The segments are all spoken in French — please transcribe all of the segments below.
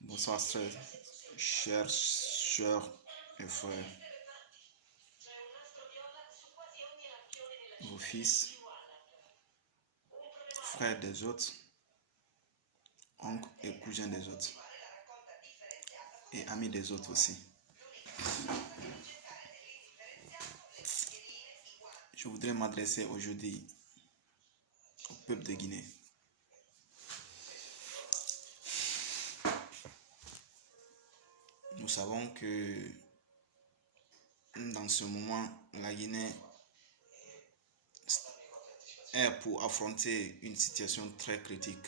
Bonsoir, chers sœurs et frères, vos fils, frères des autres, oncles et cousins des autres, et amis des autres aussi. Je voudrais m'adresser aujourd'hui au peuple de Guinée. Nous savons que dans ce moment, la Guinée est pour affronter une situation très critique,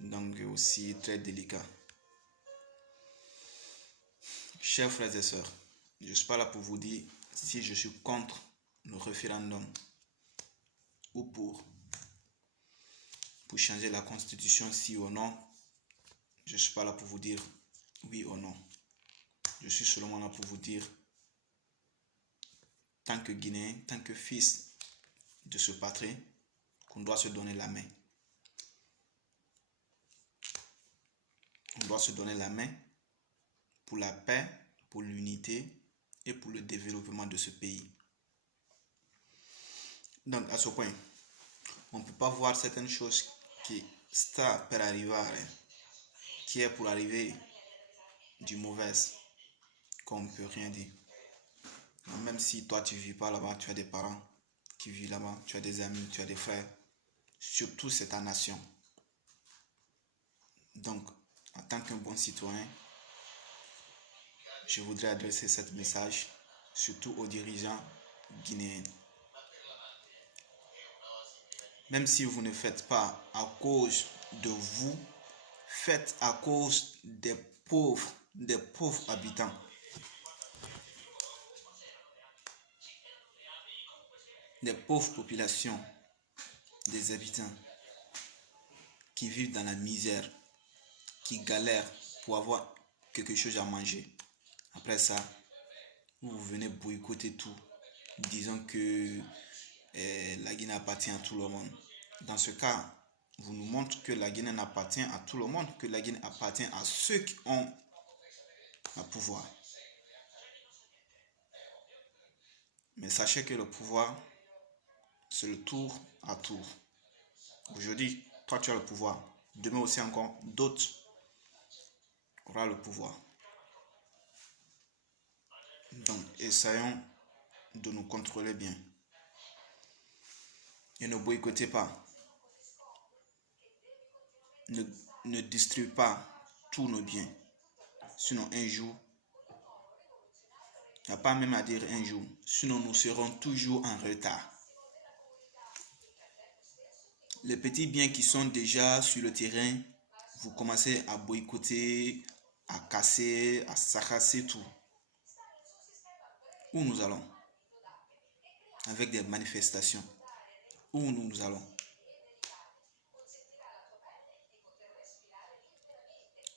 donc aussi très délicate. Chers frères et sœurs, je ne suis pas là pour vous dire si je suis contre le référendum ou pour changer la constitution, si ou non. Je ne suis pas là pour vous dire oui ou non. Je suis seulement là pour vous dire, tant que Guinéen, tant que fils de ce patrie, qu'on doit se donner la main. On doit se donner la main pour la paix, pour l'unité et pour le développement de ce pays. Donc à ce point, on ne peut pas voir certaines choses qui sta per arrivare, qui est pour arriver du mauvais, qu'on ne peut rien dire. Même si toi tu ne vis pas là-bas, tu as des parents qui vivent là-bas, tu as des amis, tu as des frères. Surtout c'est ta nation. Donc, en tant qu'un bon citoyen, je voudrais adresser ce message surtout aux dirigeants guinéens. Même si vous ne faites pas à cause de vous, faites à cause des pauvres habitants. Des pauvres populations, des habitants qui vivent dans la misère, qui galèrent pour avoir quelque chose à manger. Après ça, vous venez boycotter tout, disant que la Guinée appartient à tout le monde. Dans ce cas, vous nous montrez que la Guinée n'appartient à tout le monde, que la Guinée appartient à ceux qui ont le pouvoir. Mais sachez que le pouvoir, c'est le tour à tour. Aujourd'hui, toi tu as le pouvoir. Demain aussi encore, d'autres auront le pouvoir. Donc, essayons de nous contrôler bien. Et ne boycottez pas. Ne destruisez pas tous nos biens. Sinon, un jour, il n'y a pas même à dire un jour, sinon nous serons toujours en retard. Les petits biens qui sont déjà sur le terrain, vous commencez à boycotter, à casser, à sarrasser tout. Où nous allons? Avec des manifestations. Où nous allons?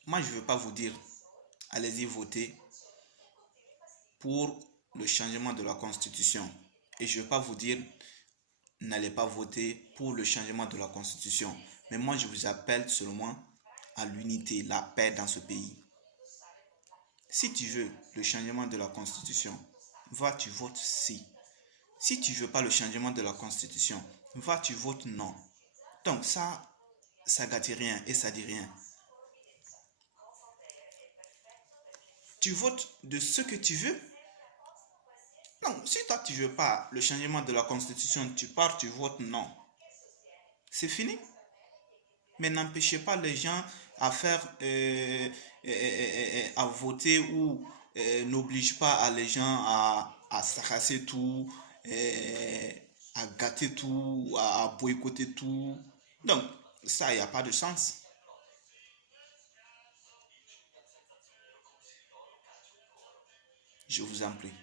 Moi, je ne veux pas vous dire, allez-y voter pour le changement de la Constitution. Et je ne veux pas vous dire, n'allez pas voter pour le changement de la Constitution. Mais moi, je vous appelle seulement à l'unité, la paix dans ce pays. Si tu veux le changement de la Constitution, va, tu votes si. Si tu ne veux pas le changement de la Constitution, va, tu votes non. Donc ça gâte rien et ça dit rien. Tu votes de ce que tu veux. Non, si toi tu ne veux pas le changement de la Constitution, tu pars, tu votes non. C'est fini. Mais n'empêchez pas les gens à faire, à voter ou n'oblige pas les gens à sarrasser tout, à gâter tout, à boycotter tout. Donc, ça, il n'y a pas de sens. Je vous en prie,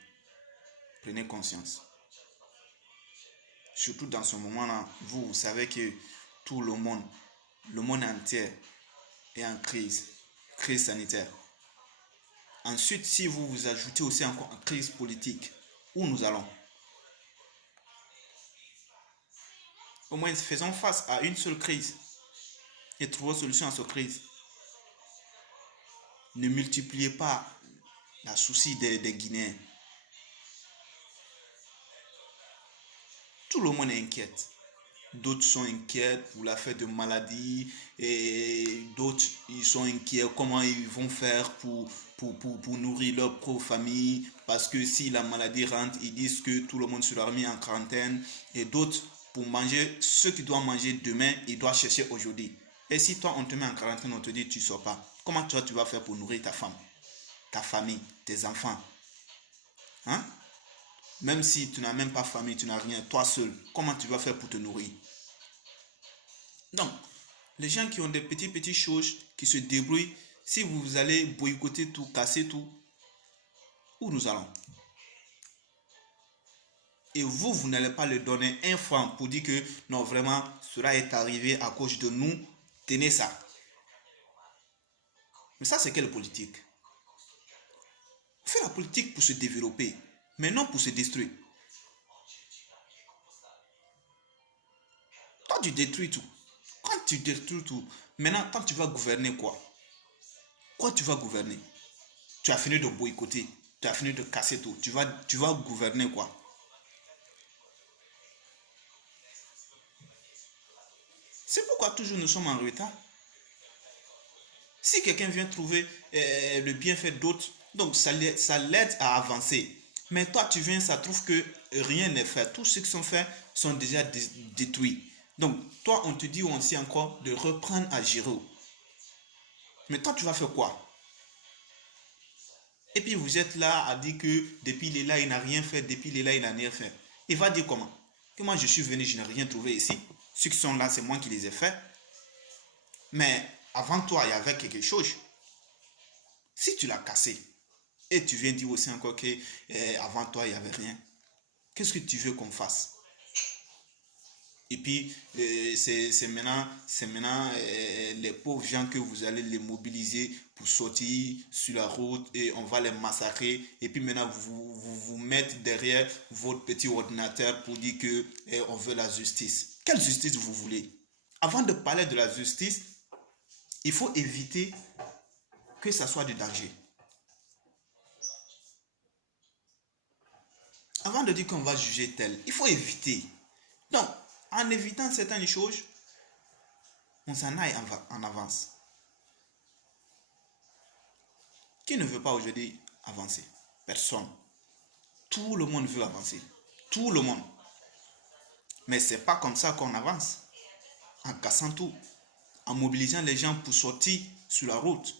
prenez conscience. Surtout dans ce moment-là, vous savez que tout le monde entier est en crise sanitaire. Ensuite, si vous ajoutez aussi encore une crise politique, Où nous allons? Au moins, faisons face à une seule crise et trouvons solution à cette crise. Ne multipliez pas la souci des Guinéens. Tout le monde est inquiète. D'autres sont inquiets pour l'affaire de maladie et d'autres ils sont inquiets comment ils vont faire pour nourrir leur propre famille parce que si la maladie rentre, ils disent que tout le monde sera mis en quarantaine et d'autres pour manger, ceux qui doivent manger demain, ils doivent chercher aujourd'hui. Et si toi on te met en quarantaine, on te dit tu ne sors pas, comment toi tu vas faire pour nourrir ta femme, ta famille, tes enfants? Hein? Même si tu n'as même pas famille, tu n'as rien, toi seul, comment tu vas faire pour te nourrir? Donc, les gens qui ont des petites choses, qui se débrouillent, si vous allez boycotter tout, casser tout, où nous allons? Et vous n'allez pas leur donner un franc pour dire que non, vraiment, cela est arrivé à cause de nous, tenez ça. Mais ça, c'est quelle politique? On fait la politique pour se développer, mais non pour se détruire. Toi, tu détruis tout. Quand tu détruis tout, maintenant, quand tu vas gouverner quoi? Quoi tu vas gouverner? Tu as fini de boycotter, tu as fini de casser tout. Tu vas gouverner quoi? C'est pourquoi toujours nous sommes en retard. Si quelqu'un vient trouver le bienfait d'autres, donc ça l'aide à avancer. Mais toi, tu viens, ça trouve que rien n'est fait. Tous ceux qui sont faits sont déjà détruits. Donc, toi, on te dit aussi encore de reprendre à gérer. Mais toi, tu vas faire quoi? Et puis, vous êtes là à dire que depuis il est là, il n'a rien fait. Depuis il est là, il n'a rien fait. Il va dire comment? Que moi, je suis venu, je n'ai rien trouvé ici. Ceux qui sont là, c'est moi qui les ai faits. Mais avant toi, il y avait quelque chose. Si tu l'as cassé, et tu viens dire aussi encore que avant toi, il n'y avait rien, qu'est-ce que tu veux qu'on fasse? Et puis, c'est maintenant les pauvres gens que vous allez les mobiliser pour sortir sur la route et on va les massacrer. Et puis maintenant, vous mettez derrière votre petit ordinateur pour dire que on veut la justice. Quelle justice vous voulez? Avant de parler de la justice, il faut éviter que ça soit du danger. Avant de dire qu'on va juger tel, il faut éviter. Donc, en évitant certaines choses, on s'en aille en avance. Qui ne veut pas aujourd'hui avancer? Personne. Tout le monde veut avancer. Tout le monde. Mais ce n'est pas comme ça qu'on avance. En cassant tout. En mobilisant les gens pour sortir sur la route.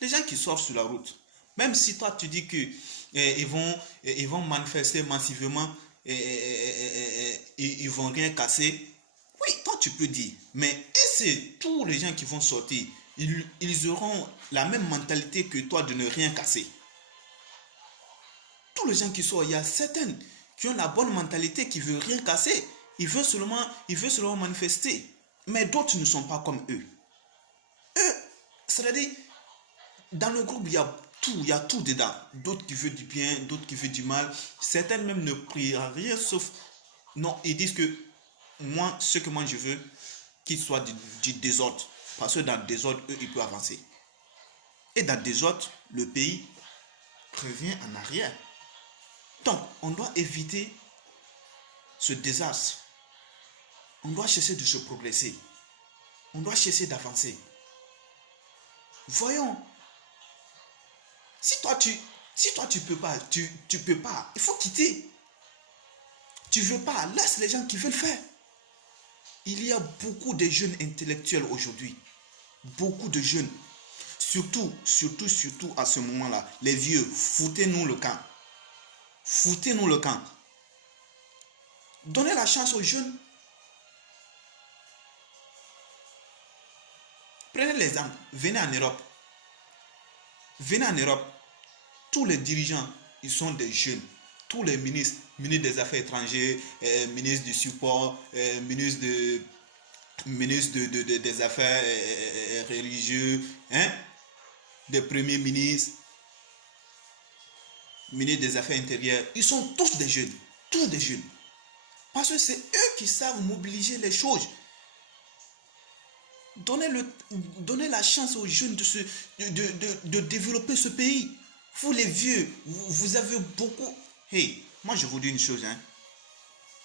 Les gens qui sortent sur la route. Même si toi tu dis que ils vont manifester massivement et ils vont rien casser. Oui, toi tu peux dire. Mais c'est tous les gens qui vont sortir. Ils auront la même mentalité que toi de ne rien casser. Tous les gens qui sortent, il y a certains qui ont la bonne mentalité, qui ne veulent rien casser. Ils veulent seulement manifester. Mais d'autres ne sont pas comme eux. Eux, c'est-à-dire, dans le groupe, il y a tout dedans. D'autres qui veulent du bien, d'autres qui veulent du mal. Certains même ne prient à rien sauf... Non, ils disent que moi, ce que moi je veux, qu'il soit du désordre. Parce que dans le désordre, eux, ils peuvent avancer. Et dans le désordre, le pays revient en arrière. Donc, on doit éviter ce désastre. On doit chercher de se progresser. On doit chercher d'avancer. Voyons. Si toi tu peux pas, tu peux pas. Il faut quitter. Tu veux pas, laisse les gens qui veulent faire. Il y a beaucoup de jeunes intellectuels aujourd'hui. Beaucoup de jeunes. Surtout à ce moment-là. Les vieux, foutez-nous le camp. Foutez-nous le camp. Donnez la chance aux jeunes. Prenez l'exemple. Venez en Europe. Venez en Europe. Tous les dirigeants, ils sont des jeunes. Tous les ministres des Affaires étrangères, ministres du support, ministres des Affaires religieuses, hein, des premiers ministres. ministre des Affaires intérieures, ils sont tous des jeunes. Tous des jeunes. Parce que c'est eux qui savent mobiliser les choses. Donnez la chance aux jeunes de développer ce pays. Vous les vieux, vous avez beaucoup... Hey, moi je vous dis une chose. Hein.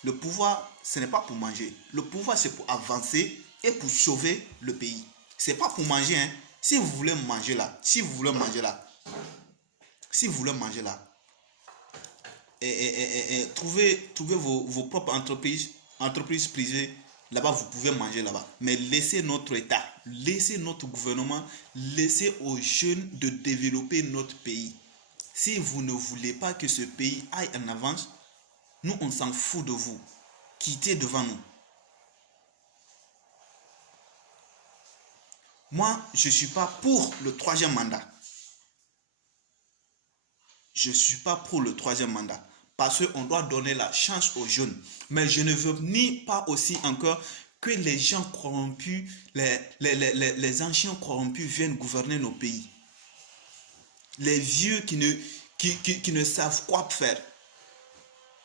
Le pouvoir, ce n'est pas pour manger. Le pouvoir, c'est pour avancer et pour sauver le pays. Ce n'est pas pour manger. Hein. Si vous voulez manger là, trouvez vos propres entreprises privées. Là-bas, vous pouvez manger là-bas. Mais laissez notre État, laissez notre gouvernement, laissez aux jeunes de développer notre pays. Si vous ne voulez pas que ce pays aille en avance, nous, on s'en fout de vous. Quittez devant nous. Moi, je ne suis pas pour le troisième mandat. Je ne suis pas pour le troisième mandat. Parce qu'on doit donner la chance aux jeunes. Mais je ne veux ni pas aussi encore que les gens corrompus, les anciens corrompus viennent gouverner nos pays. Les vieux qui ne savent quoi faire.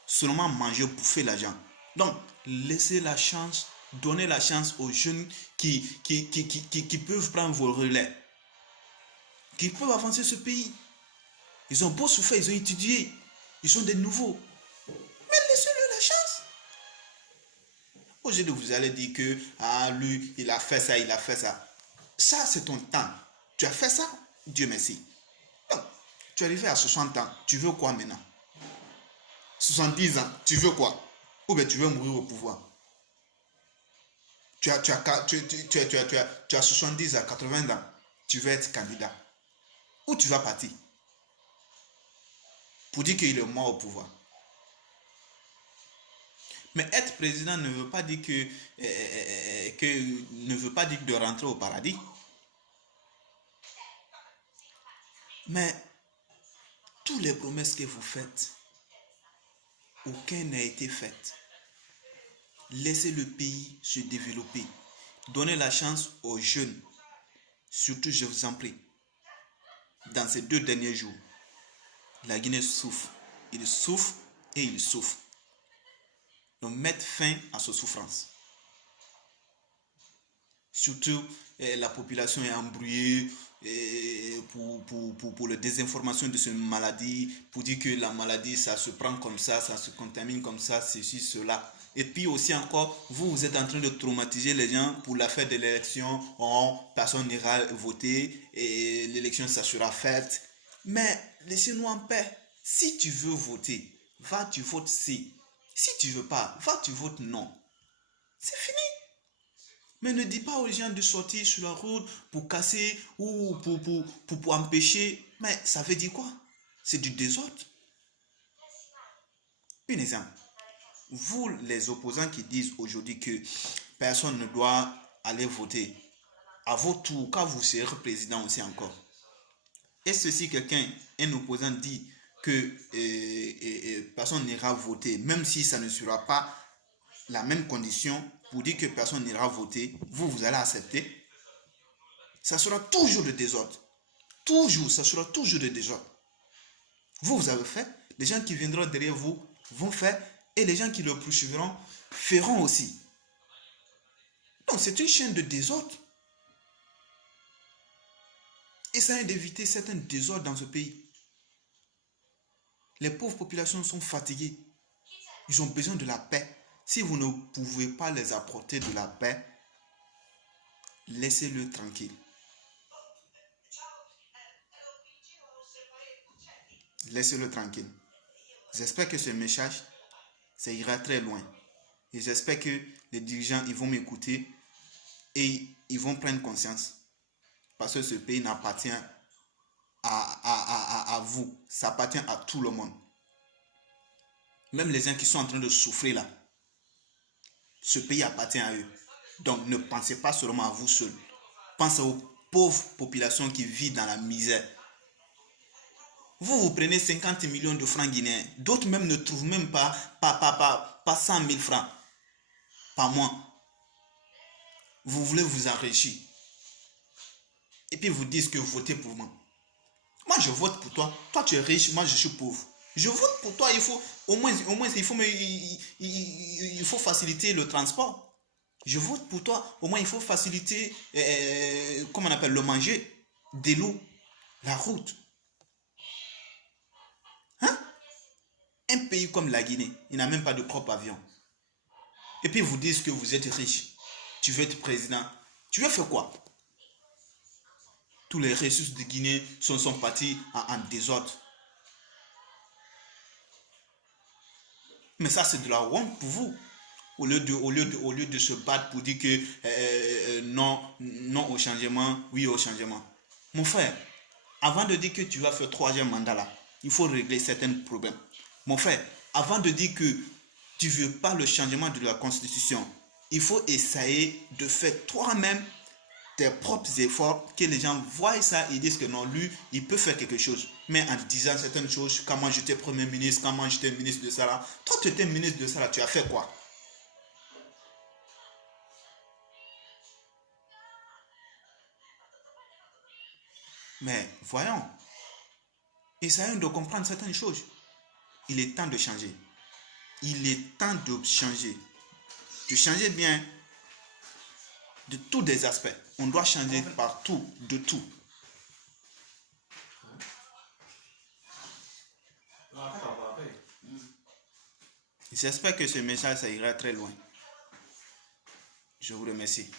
Seulement manger, bouffer l'argent. Donc, laissez la chance, donnez la chance aux jeunes qui peuvent prendre vos relais. Qui peuvent avancer ce pays. Ils ont beau souffrir, ils ont étudié. Ils sont des nouveaux. Mais laissez-leur la chance. Aujourd'hui, vous allez dire que lui, il a fait ça, il a fait ça. Ça, c'est ton temps. Tu as fait ça, Dieu merci. Donc, tu es arrivé à 60 ans. Tu veux quoi maintenant? 70 ans, tu veux quoi? Ou bien tu veux mourir au pouvoir? Tu as 70 à 80 ans. Tu veux être candidat. Où tu vas partir? Pour dire qu'il est mort au pouvoir. Mais être président ne veut pas dire ne veut pas dire de rentrer au paradis. Mais toutes les promesses que vous faites, aucun n'a été fait. Laissez le pays se développer. Donnez la chance aux jeunes. Surtout, je vous en prie. Dans ces 2 derniers jours, la Guinée souffre. Il souffre et il souffre. Donc, mettre fin à cette souffrance. Surtout, la population est embrouillée pour la désinformation de cette maladie, pour dire que la maladie, ça se prend comme ça se contamine comme ça, ceci, cela. Et puis aussi encore, vous êtes en train de traumatiser les gens pour la fête de l'élection. Personne n'ira voter et l'élection, ça sera faite. Mais laissez-nous en paix. Si tu veux voter, va, tu votes si. Si tu veux pas, va, tu votes non. C'est fini. Mais ne dis pas aux gens de sortir sur la route pour casser ou pour empêcher. Mais ça veut dire quoi? C'est du désordre. Un exemple. Vous, les opposants qui disent aujourd'hui que personne ne doit aller voter, à votre tour, quand vous serez président aussi encore, est-ce que si quelqu'un, un opposant dit que personne n'ira voter, même si ça ne sera pas la même condition pour dire que personne n'ira voter, vous allez accepter? Ça sera toujours le désordre. Toujours, ça sera toujours le désordre. Vous avez fait, les gens qui viendront derrière vous vont faire, et les gens qui le poursuivront feront aussi. Donc c'est une chaîne de désordre. Essayez d'éviter certains désordres dans ce pays. Les pauvres populations sont fatiguées. Ils ont besoin de la paix. Si vous ne pouvez pas les apporter de la paix, laissez-le tranquille. Laissez-le tranquille. J'espère que ce message, ça ira très loin. Et j'espère que les dirigeants, ils vont m'écouter et ils vont prendre conscience. Parce que ce pays n'appartient à vous. Ça appartient à tout le monde. Même les gens qui sont en train de souffrir là. Ce pays appartient à eux. Donc ne pensez pas seulement à vous seul. Pensez aux pauvres populations qui vivent dans la misère. Vous prenez 50 millions de francs guinéens. D'autres même ne trouvent même pas 100 000 francs par mois. Vous voulez vous enrichir. Et puis vous dites que vous votez pour moi. Moi je vote pour toi. Toi tu es riche, moi je suis pauvre. Je vote pour toi, il faut au moins il faut faciliter le transport. Je vote pour toi, au moins il faut faciliter, comment on appelle, le manger, de l'eau, la route. Hein? Un pays comme la Guinée, il n'a même pas de propre avion. Et puis vous dites que vous êtes riche, tu veux être président. Tu veux faire quoi? Tous les ressources de Guinée sont partis en désordre. Mais ça, c'est de la honte pour vous. Au lieu de se battre pour dire que non, non au changement, oui au changement. Mon frère, avant de dire que tu vas faire troisième mandat là, il faut régler certains problèmes. Mon frère, avant de dire que tu ne veux pas le changement de la constitution, il faut essayer de faire toi-même tes propres efforts, que les gens voient ça et disent que non, lui, il peut faire quelque chose. Mais en disant certaines choses, comment j'étais premier ministre, comment j'étais ministre de ça là, toi tu étais ministre de ça là, tu as fait quoi? Mais voyons, essayons de comprendre certaines choses. Il est temps de changer. Il est temps de changer. De changer bien de tous des aspects. On doit changer partout, de tout. J'espère que ce message ça ira très loin. Je vous remercie.